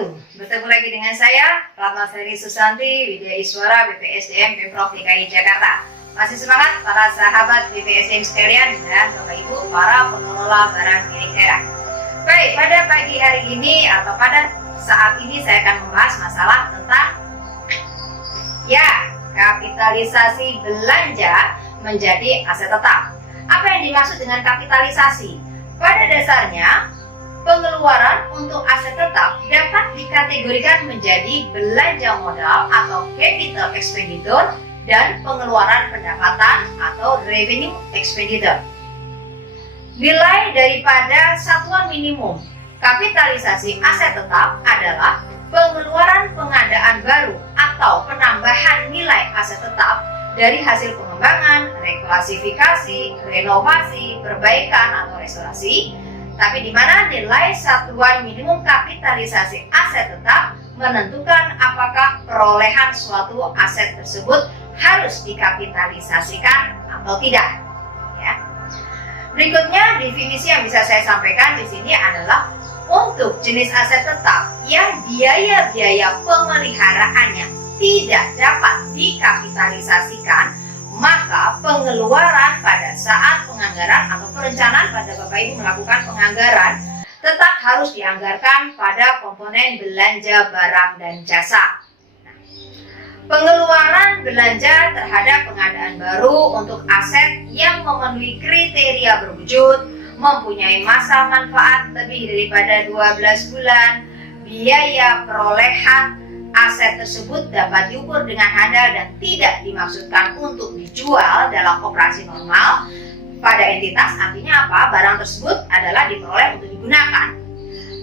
wabarakatuh. Bertemu lagi dengan saya, Ratnasari Susanti, Widya Iswara, BPSDM Pemprov DKI Jakarta. Masih semangat para sahabat BPSDM sekalian dan Bapak Ibu para pengelola barang milik daerah. Baik, pada pagi hari ini atau pada saat ini saya akan membahas masalah tentang kapitalisasi belanja menjadi aset tetap. Apa yang dimaksud dengan kapitalisasi? Pada dasarnya, pengeluaran untuk aset tetap dapat dikategorikan menjadi belanja modal atau capital expenditure dan pengeluaran pendapatan atau revenue expenditure. Nilai daripada satuan minimum kapitalisasi aset tetap adalah pengeluaran pengadaan baru atau penambahan nilai aset tetap dari hasil pengembangan, reklasifikasi, renovasi, perbaikan atau restorasi, tapi di mana nilai satuan minimum kapitalisasi aset tetap menentukan apakah perolehan suatu aset tersebut harus dikapitalisasikan atau tidak. Ya. Berikutnya definisi yang bisa saya sampaikan di sini adalah untuk jenis aset tetap yang biaya-biaya pemeliharaannya tidak dapat dikapitalisasikan, maka pengeluaran pada saat penganggaran atau perencanaan pada Bapak Ibu melakukan penganggaran tetap harus dianggarkan pada komponen belanja barang dan jasa. Pengeluaran belanja terhadap pengadaan baru untuk aset yang memenuhi kriteria berwujud, mempunyai masa manfaat lebih daripada 12 bulan, biaya perolehan aset tersebut dapat diukur dengan handal dan tidak dimaksudkan untuk dijual dalam operasi normal pada entitas, artinya apa? Barang tersebut adalah diperoleh untuk digunakan,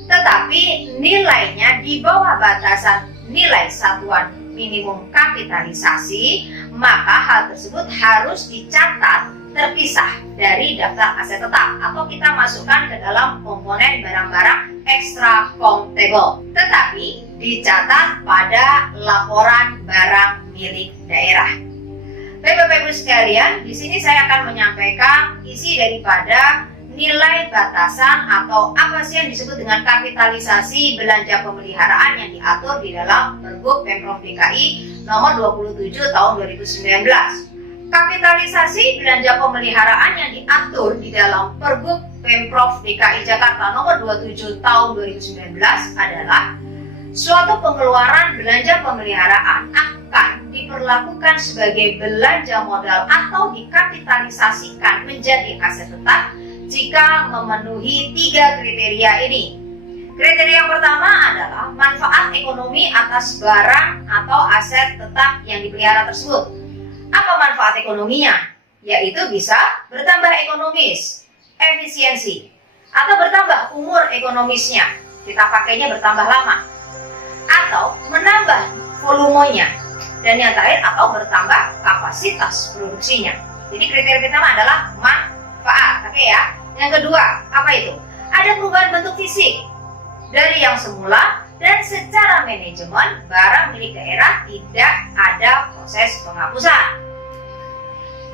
tetapi nilainya di bawah batasan nilai satuan minimum kapitalisasi, maka hal tersebut harus dicatat terpisah dari daftar aset tetap atau kita masukkan ke dalam komponen barang-barang extra countable, tetapi dicatat pada laporan barang milik daerah. Baik Bapak Ibu sekalian, di sini saya akan menyampaikan isi daripada nilai batasan atau apa sih yang disebut dengan kapitalisasi belanja pemeliharaan yang diatur di dalam Pergub Pemprov DKI nomor 27 tahun 2019. Kapitalisasi belanja pemeliharaan yang diatur di dalam Pergub Pemprov DKI Jakarta nomor 27 tahun 2019 adalah suatu pengeluaran belanja pemeliharaan akan diperlakukan sebagai belanja modal atau dikapitalisasikan menjadi aset tetap jika memenuhi 3 kriteria ini. Kriteria yang pertama adalah manfaat ekonomi atas barang atau aset tetap yang dipelihara tersebut. Apa manfaat ekonominya? Yaitu bisa bertambah ekonomis, efisiensi, atau bertambah umur ekonomisnya, kita pakainya bertambah lama, atau menambah volumenya, dan yang terakhir atau bertambah kapasitas produksinya. Jadi kriteria pertama adalah manfaat, oke ya. Yang kedua, apa itu? Ada perubahan bentuk fisik dari yang semula dan secara manajemen barang milik daerah tidak ada proses penghapusan.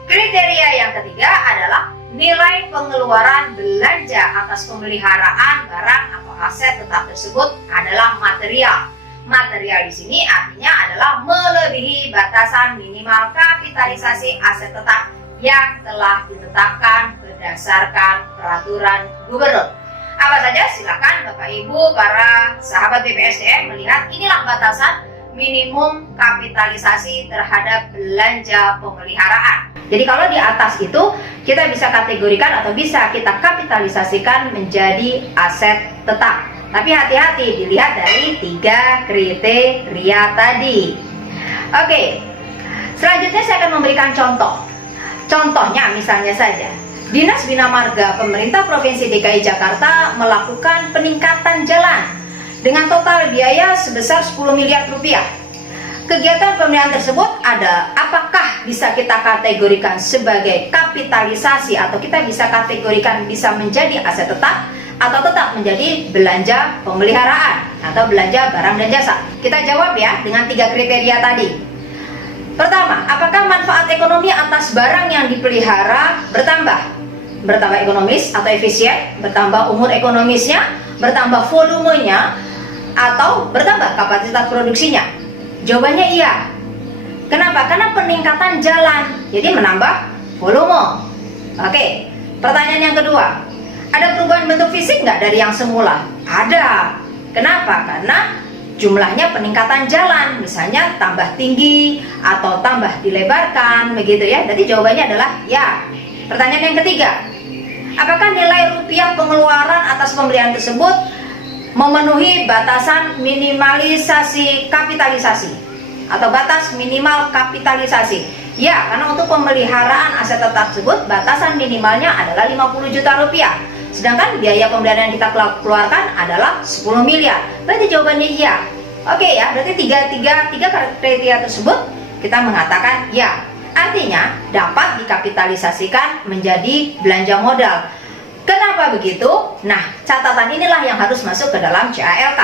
Kriteria yang ketiga adalah nilai pengeluaran belanja atas pemeliharaan barang atau aset tetap tersebut adalah material. Material di sini artinya adalah melebihi batasan minimal kapitalisasi aset tetap yang telah ditetapkan berdasarkan peraturan gubernur. Apa saja? Silakan Bapak Ibu para sahabat BPSDM melihat inilah batasan minimum kapitalisasi terhadap belanja pemeliharaan. Jadi kalau di atas itu kita bisa kategorikan atau bisa kita kapitalisasikan menjadi aset tetap. Tapi hati-hati dilihat dari 3 kriteria tadi. Oke, selanjutnya saya akan memberikan contoh. Contohnya misalnya saja, Dinas Bina Marga Pemerintah Provinsi DKI Jakarta melakukan peningkatan jalan dengan total biaya sebesar 10 miliar rupiah. Kegiatan pemeliharaan tersebut apakah bisa kita kategorikan sebagai kapitalisasi atau kita bisa kategorikan bisa menjadi aset tetap atau tetap menjadi belanja pemeliharaan atau belanja barang dan jasa? Kita jawab ya dengan 3 kriteria tadi. Pertama, apakah manfaat ekonomi atas barang yang dipelihara bertambah ekonomis atau efisien, bertambah umur ekonomisnya, bertambah volumenya, atau bertambah kapasitas produksinya? Jawabannya iya. Kenapa? Karena peningkatan jalan, jadi menambah volume. Oke, pertanyaan yang kedua, ada perubahan bentuk fisik nggak dari yang semula? Ada. Kenapa? Karena jumlahnya peningkatan jalan, misalnya tambah tinggi atau tambah dilebarkan, begitu ya. Jadi jawabannya adalah ya. Pertanyaan yang ketiga, apakah nilai rupiah pengeluaran atas pembelian tersebut memenuhi batasan minimalisasi kapitalisasi atau batas minimal kapitalisasi? Ya, karena untuk pemeliharaan aset tetap tersebut batasan minimalnya adalah 50 juta rupiah. Sedangkan biaya pembelian yang kita keluarkan adalah 10 miliar. Berarti jawabannya iya. Oke ya, berarti tiga kriteria tersebut kita mengatakan ya. Artinya dapat dikapitalisasikan menjadi belanja modal. Kenapa begitu? Nah, catatan inilah yang harus masuk ke dalam CALK,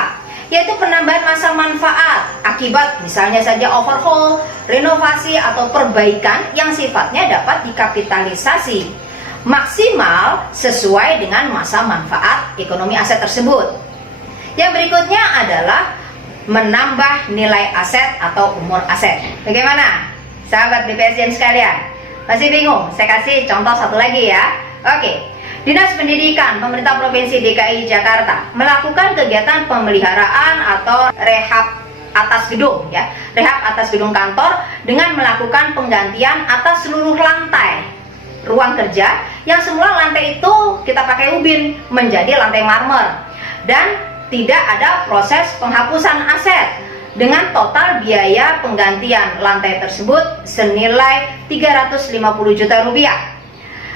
yaitu penambahan masa manfaat akibat misalnya saja overhaul, renovasi atau perbaikan yang sifatnya dapat dikapitalisasi maksimal sesuai dengan masa manfaat ekonomi aset tersebut. Yang berikutnya adalah menambah nilai aset atau umur aset. Bagaimana sahabat BPSDM sekalian? Masih bingung? Saya kasih contoh satu lagi ya. Oke, Dinas Pendidikan Pemerintah Provinsi DKI Jakarta melakukan kegiatan pemeliharaan atau rehab atas gedung ya, rehab atas gedung kantor dengan melakukan penggantian atas seluruh lantai ruang kerja yang semula lantai itu kita pakai ubin menjadi lantai marmer, dan tidak ada proses penghapusan aset dengan total biaya penggantian lantai tersebut senilai 350 juta rupiah.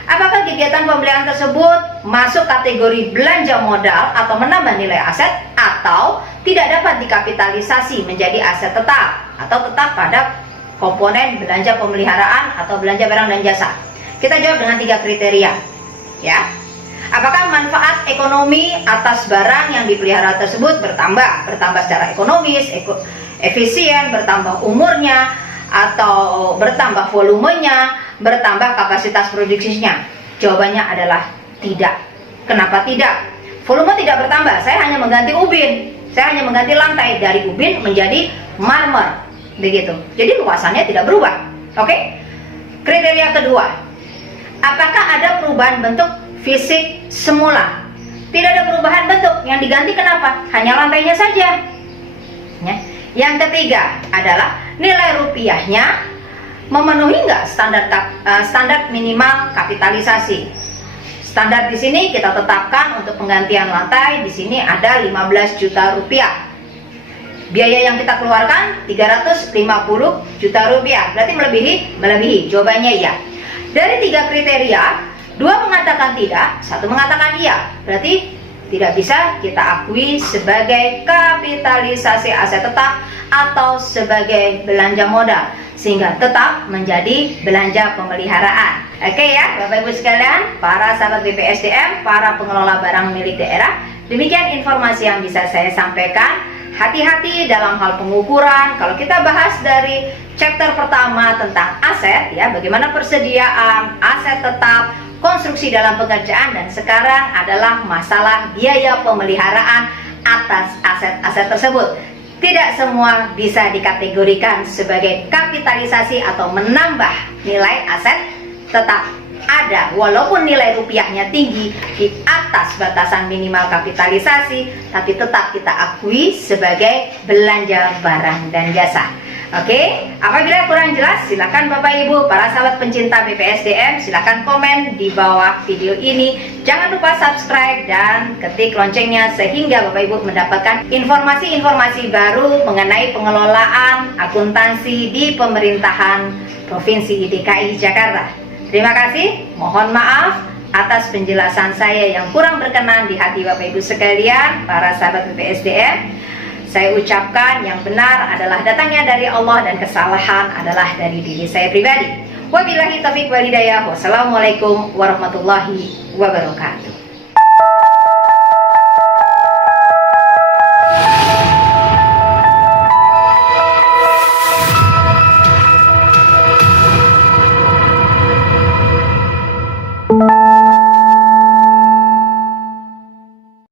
Apakah kegiatan pembelian tersebut masuk kategori belanja modal atau menambah nilai aset, atau tidak dapat dikapitalisasi menjadi aset tetap atau tetap pada komponen belanja pemeliharaan atau belanja barang dan jasa? Kita jawab dengan 3 kriteria ya. Apakah manfaat ekonomi atas barang yang dipelihara tersebut bertambah secara ekonomis, efisien, bertambah umurnya, atau bertambah volumenya, bertambah kapasitas produksinya? Jawabannya adalah tidak. Kenapa tidak? Volume tidak bertambah, saya hanya mengganti ubin, saya hanya mengganti lantai dari ubin menjadi marmer, begitu. Jadi luasannya tidak berubah. Oke? Kriteria kedua, apakah ada perubahan bentuk fisik semula? Tidak ada perubahan bentuk, yang diganti kenapa? Hanya lantainya saja ya. Yang ketiga adalah nilai rupiahnya memenuhi nggak standar minimal kapitalisasi. Standar di sini kita tetapkan untuk penggantian lantai, di sini ada 15 juta rupiah. Biaya yang kita keluarkan 350 juta rupiah. Berarti melebihi. Jawabannya iya. Dari 3 kriteria, 2 mengatakan tidak, 1 mengatakan iya. Berarti tidak bisa kita akui sebagai kapitalisasi aset tetap atau sebagai belanja modal, sehingga tetap menjadi belanja pemeliharaan. Oke ya Bapak Ibu sekalian, para sahabat BPSDM, para pengelola barang milik daerah, demikian informasi yang bisa saya sampaikan. Hati-hati dalam hal pengukuran. Kalau kita bahas dari chapter pertama tentang aset ya, bagaimana persediaan aset tetap, konstruksi dalam pekerjaan, dan sekarang adalah masalah biaya pemeliharaan atas aset-aset tersebut. Tidak semua bisa dikategorikan sebagai kapitalisasi atau menambah nilai aset tetap. Ada, walaupun nilai rupiahnya tinggi di atas batasan minimal kapitalisasi, tapi tetap kita akui sebagai belanja barang dan jasa. Oke, apabila kurang jelas silakan Bapak Ibu para sahabat pencinta BPSDM, silakan komen di bawah video ini. Jangan lupa subscribe dan ketik loncengnya sehingga Bapak Ibu mendapatkan informasi-informasi baru mengenai pengelolaan akuntansi di pemerintahan Provinsi DKI Jakarta. Terima kasih, mohon maaf atas penjelasan saya yang kurang berkenan di hati Bapak Ibu sekalian, para sahabat BPSDM. Saya ucapkan yang benar adalah datangnya dari Allah dan kesalahan adalah dari diri saya pribadi. Wabillahi taufiq wal hidayah. Wassalamualaikum warahmatullahi wabarakatuh.